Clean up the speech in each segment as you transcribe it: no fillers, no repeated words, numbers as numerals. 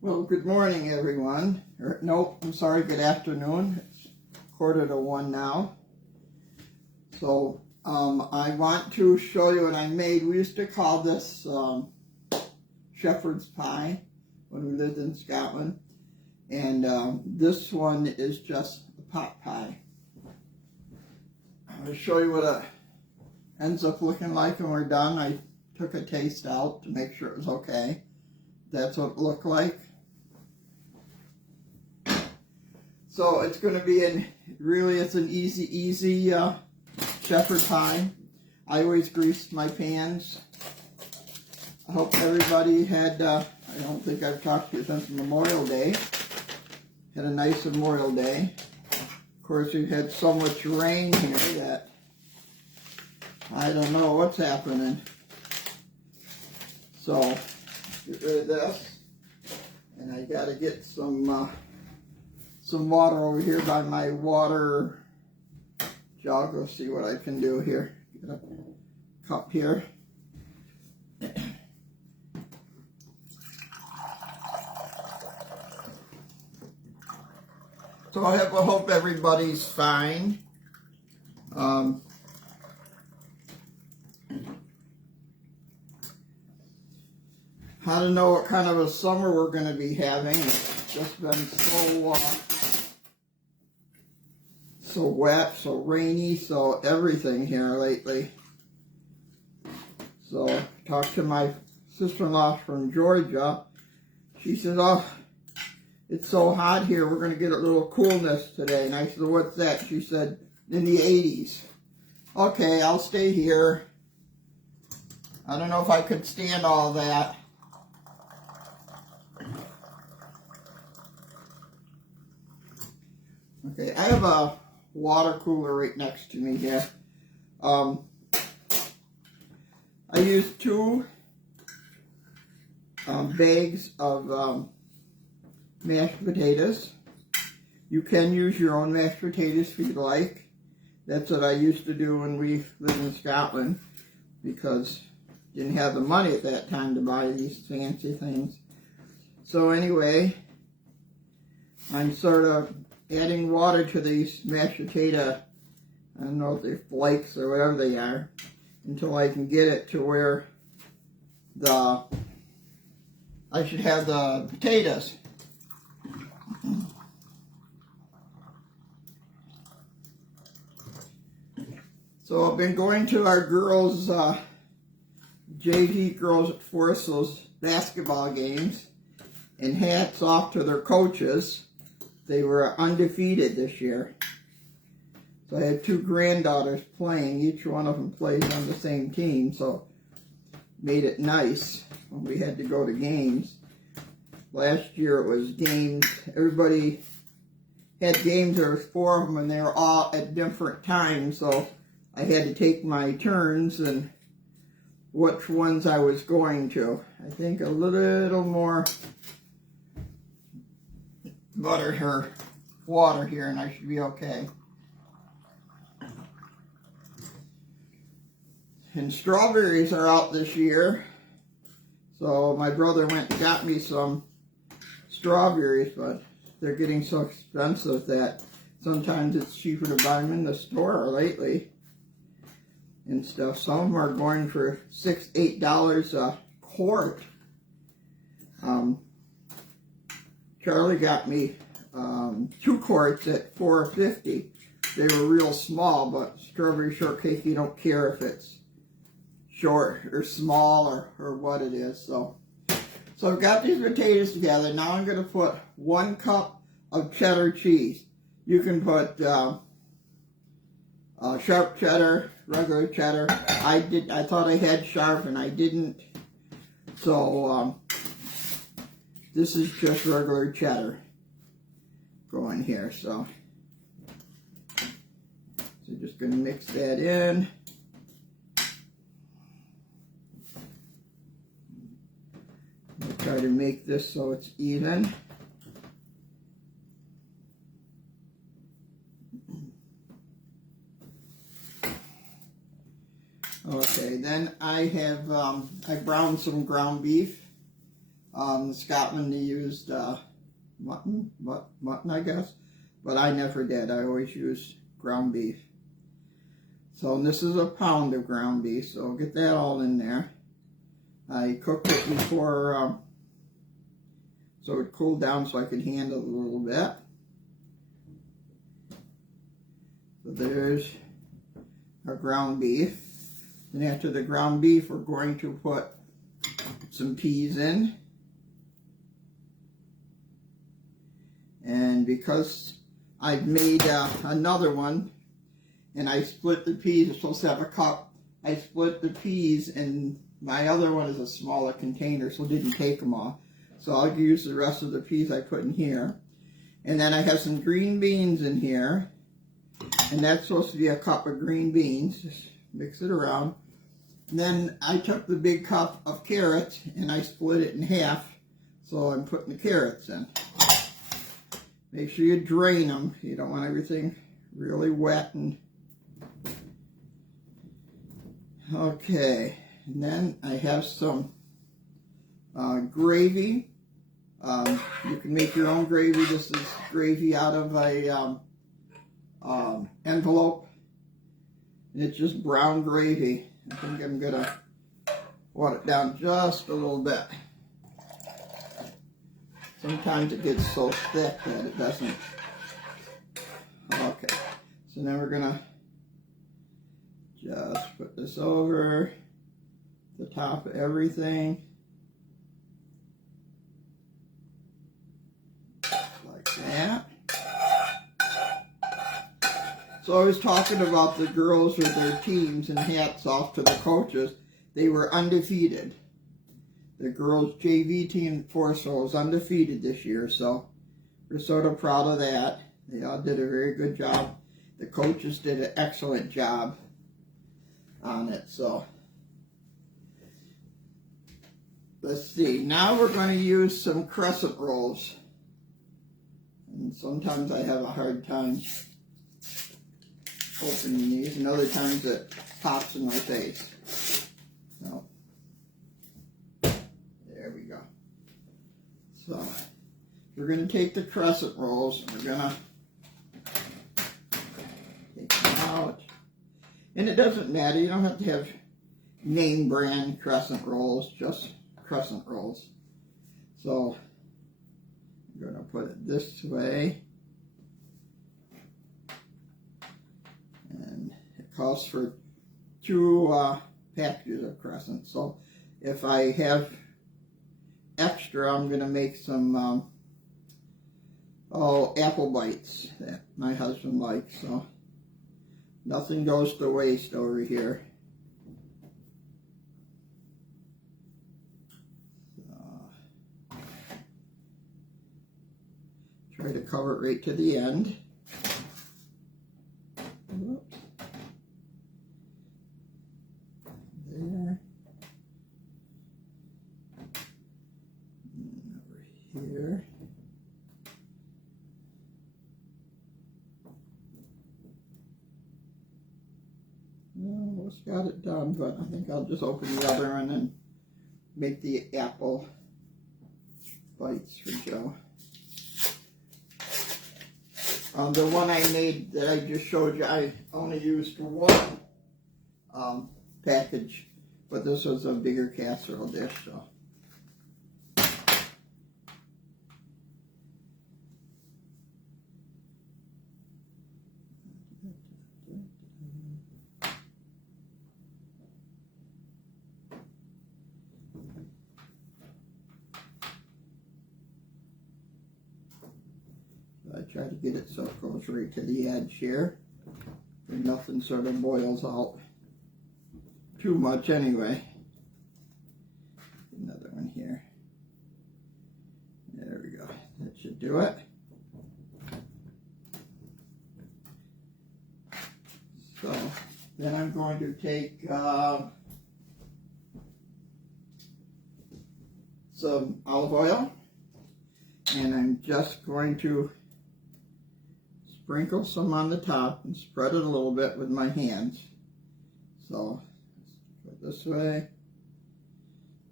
Well, good morning, everyone. Nope, I'm sorry, good afternoon. It's 1:45 now. So, I want to show you what I made. We used to call this shepherd's pie when we lived in Scotland. And this one is just a pot pie. I'm going to show you what it ends up looking like when we're done. I took a taste out to make sure it was okay. That's what it looked like. So it's going to be it's an easy shepherd pie. I always grease my pans. I hope everybody had, I don't think I've talked to you since Memorial Day. Had a nice Memorial Day. Of course, we've had so much rain here that I don't know what's happening. So, get rid of this. And I got to get some water over here by my water jug. Let's see what I can do here. Get a cup here. So I hope everybody's fine. I don't know what kind of a summer we're going to be having. It's just been so wet, so rainy, so everything here lately. So, talked to my sister-in-law from Georgia. She said, oh, it's so hot here, we're going to get a little coolness today. And I said, what's that? She said, in the 80s. Okay, I'll stay here. I don't know if I could stand all that. Okay, I have a water cooler right next to me here. I use 2 bags of mashed potatoes. You can use your own mashed potatoes if you'd like. That's what I used to do when we lived in Scotland, because didn't have the money at that time to buy these fancy things. So anyway, I'm sort of adding water to these mashed potato, I don't know if they're flakes or whatever they are, until I can get it to where I should have the potatoes. So I've been going to our girls, JV girls at Forest, those basketball games, and hats off to their coaches. They were undefeated this year. So I had 2 granddaughters playing. Each one of them plays on the same team, so made it nice when we had to go to games. Last year it was games. Everybody had games. There was 4 of them, and they were all at different times, so I had to take my turns and which ones I was going to. I think a little more butter or water here and I should be okay. And strawberries are out this year, so my brother went and got me some strawberries, but they're getting so expensive that sometimes it's cheaper to buy them in the store lately and stuff. Some of them are going for $6, $8 a quart. Charlie got me 2 quarts at $4.50. They were real small, but strawberry shortcake, you don't care if it's short or small or what it is. So I've got these potatoes together. Now I'm going to put 1 cup of cheddar cheese. You can put sharp cheddar, regular cheddar. I thought I had sharp and I didn't. So this is just regular cheddar going here. So just going to mix that in. I'll try to make this so it's even. Okay, then I have I browned some ground beef. In Scotland they used mutton, I guess, but I never did. I always used ground beef. So this is a pound of ground beef, so I'll get that all in there. I cooked it before, so it cooled down so I could handle it a little bit. So there's our ground beef. And after the ground beef, we're going to put some peas in. And because I've made another one, and I split the peas, I'm supposed to have a cup, I split the peas, and my other one is a smaller container, so it didn't take them all. So I'll use the rest of the peas I put in here. And then I have some green beans in here, and that's supposed to be a cup of green beans. Just mix it around. And then I took the big cup of carrots, and I split it in half, so I'm putting the carrots in. Make sure you drain them. You don't want everything really wet. And okay, and then I have some gravy. You can make your own gravy. This is gravy out of a envelope, and it's just brown gravy. I think I'm gonna water it down just a little bit. Sometimes it gets so thick that it doesn't. Okay, so now we're gonna just put this over the top of everything. Like that. So I was talking about the girls with their teams, and hats off to the coaches. They were undefeated. The girls' JV team Forceville was undefeated this year, so we're sort of proud of that. They all did a very good job. The coaches did an excellent job on it. So let's see. Now we're going to use some crescent rolls. And sometimes I have a hard time opening these, and other times it pops in my face. So there we go. So we're going to take the crescent rolls, and we're going to take them out. And it doesn't matter. You don't have to have name brand crescent rolls, just crescent rolls. So I'm going to put it this way. And it calls for 2 packages of crescents. So if I have extra, I'm going to make some apple bites that my husband likes. So nothing goes to waste over here. Try to cover it right to the end. Whoops. There. And over here. Almost got it done, but I think I'll just open the other one and make the apple bites for Joe. The one I made that I just showed you, I only used 1 package, but this was a bigger casserole dish, so. I try to get it so it goes right to the edge here, and nothing sort of boils out too much anyway. Another one here. There we go. That should do it. So then I'm going to take some olive oil, and I'm just going to sprinkle some on the top and spread it a little bit with my hands. So go this way,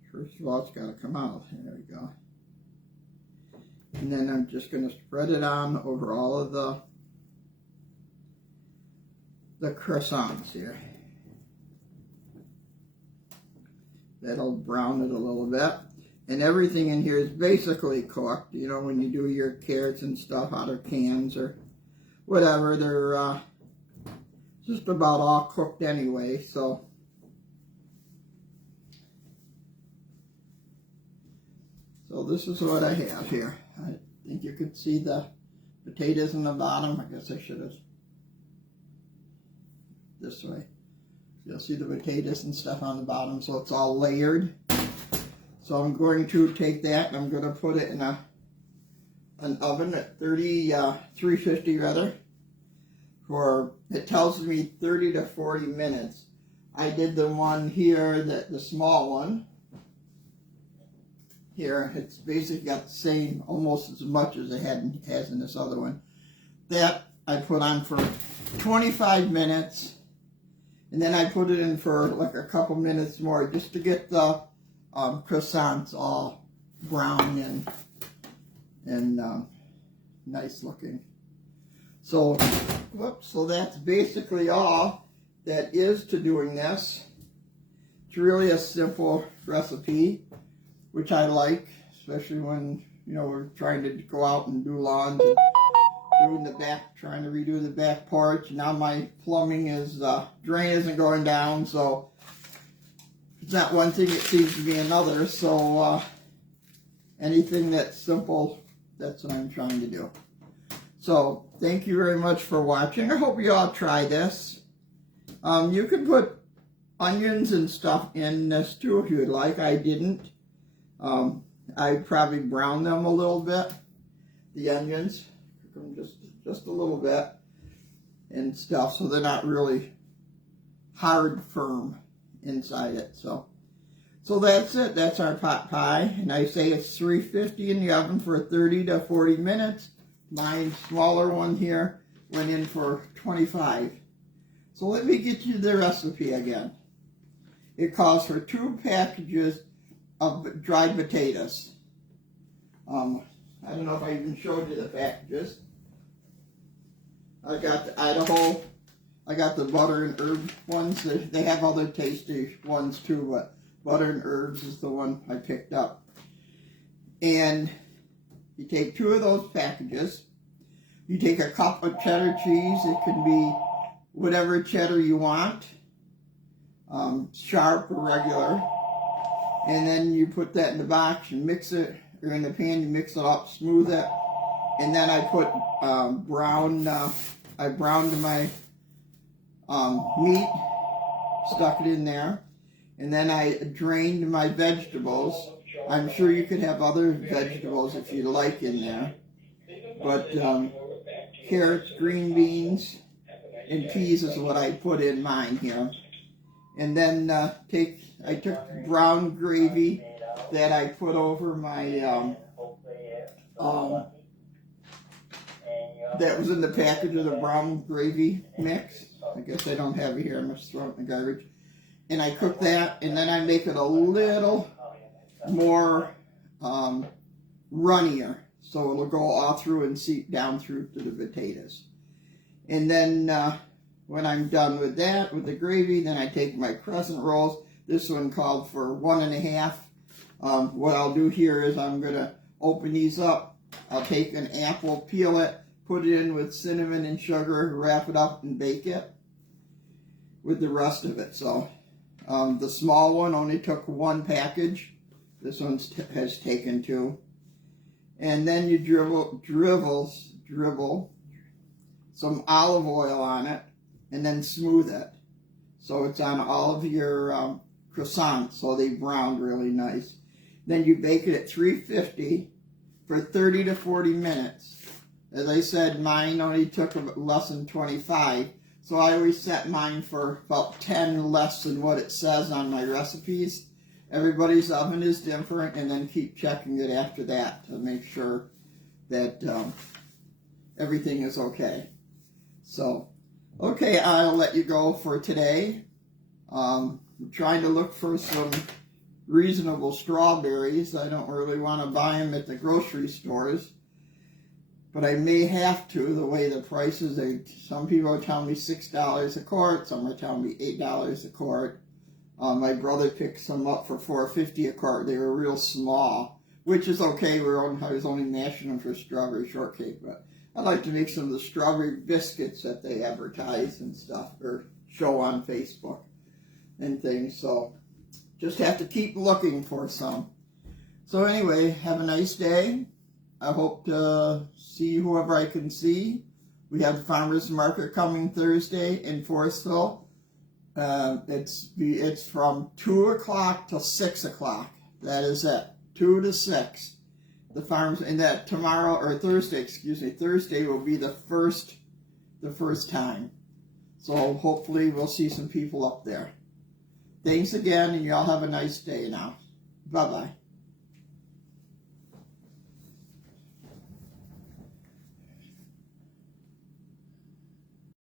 First of all, it's got to come out. There we go. And then I'm just going to spread it on over all of the croissants here. That'll brown it a little bit. And everything in here is basically cooked. You know, when you do your carrots and stuff out of cans or whatever, they're just about all cooked anyway. So this is what I have here. I think you could see the potatoes in the bottom. I guess I should have this way. You'll see the potatoes and stuff on the bottom, so it's all layered. So I'm going to take that and I'm going to put it in an oven at 350 rather. It tells me 30 to 40 minutes. I did the one here, the small one. Here, it's basically got the same, almost as much as it has in this other one. That I put on for 25 minutes. And then I put it in for like a couple minutes more just to get the croissants all brown and nice looking. So that's basically all that is to doing this. It's really a simple recipe, which I like, especially when, you know, we're trying to go out and do lawns and trying to redo the back porch. Now my plumbing is, drain isn't going down, so it's not one thing, it seems to be another. So anything that's simple, that's what I'm trying to do. So thank you very much for watching. I hope you all try this. You could put onions and stuff in this too if you would like. I didn't. I'd probably brown them a little bit, the onions, just a little bit and stuff, so they're not really hard, firm inside it. So that's it. That's our pot pie, and I say it's 350 in the oven for 30 to 40 minutes. My smaller one here went in for 25. So let me get you the recipe again. It calls for 2 packages of dried potatoes. I don't know if I even showed you the packages. I got the Idaho. I got the butter and herb ones. They have other tasty ones too, but butter and herbs is the one I picked up. And you take 2 of those packages. You take a cup of cheddar cheese. It can be whatever cheddar you want, sharp or regular. And then you put that in the box and mix it, or in the pan, you mix it up, smooth it. And then I put I browned my meat, stuck it in there. And then I drained my vegetables. I'm sure you could have other vegetables if you like in there. But carrots, green beans, and peas is what I put in mine here. And then I took brown gravy that I put over my, that was in the package of the brown gravy mix. I guess I don't have it here, I must throw it in the garbage. And I cook that, and then I make it a little more runnier, so it'll go all through and seep down through to the potatoes. And then when I'm done with that, with the gravy, then I take my crescent rolls. This one called for 1.5. What I'll do here is I'm going to open these up. I'll take an apple, peel it, put it in with cinnamon and sugar, wrap it up and bake it with the rest of it. So the small one only took 1 package. This one has taken 2. And then you drivel some olive oil on it and then smooth it. So it's on all of your croissants, so they browned really nice. Then you bake it at 350 for 30 to 40 minutes. As I said, mine only took less than 25. So I always set mine for about 10 less than what it says on my recipes. Everybody's oven is different, and then keep checking it after that to make sure that everything is okay. So, okay, I'll let you go for today. I'm trying to look for some reasonable strawberries. I don't really want to buy them at the grocery stores, but I may have to, the way the prices are. Some people are telling me $6 a quart, some are telling me $8 a quart. My brother picked some up for $4.50 a quart. They were real small, which is okay. I was only mashing them for strawberry shortcake, but I like to make some of the strawberry biscuits that they advertise and stuff, or show on Facebook and things. So just have to keep looking for some. So anyway, have a nice day. I hope to see whoever I can see. We have the farmers market coming Thursday in Forestville. It's from 2 o'clock till 6 o'clock. That is it, 2 to 6. The farms, and that tomorrow, or Thursday, Thursday will be the first time. So hopefully we'll see some people up there. Thanks again, and y'all have a nice day now. Bye-bye.